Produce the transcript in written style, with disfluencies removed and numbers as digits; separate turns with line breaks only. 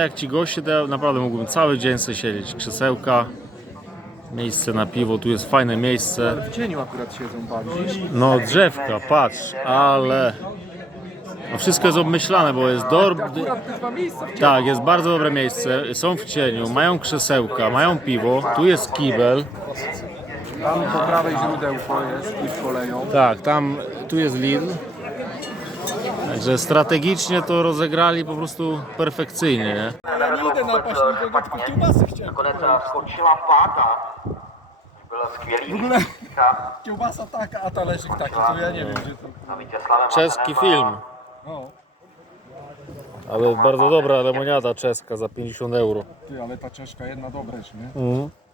jak ci goście, to ja naprawdę mógłbym cały dzień sobie siedzieć. Krzesełka, miejsce na piwo, tu jest fajne miejsce.
W cieniu akurat siedzą bardziej.
No drzewka, patrz, ale... No wszystko jest obmyślane, bo jest
Akurat te dwa miejsca w cieniu.
Tak, jest bardzo dobre miejsce, są w cieniu, mają krzesełka, mają piwo, tu jest kibel.
Tam po prawej źródełko jest i koleją.
Tak, tu jest Lidl. Także strategicznie to rozegrali po prostu perfekcyjnie, nie?
Ja nie idę napaść nikogo, tylko kiełbasy chciałem.
Nakonec skończyła pada. Bylo skvělý.
W ogóle kiełbasa taka, a talerzyk taki, to ja nie wiem gdzie to.
A Vítězslavem
Czeski film,
No,
ale bardzo dobra lemoniada czeska za 50 euro.
ty, ale ta czeszka jedna dobra jest, nie?
Mhm.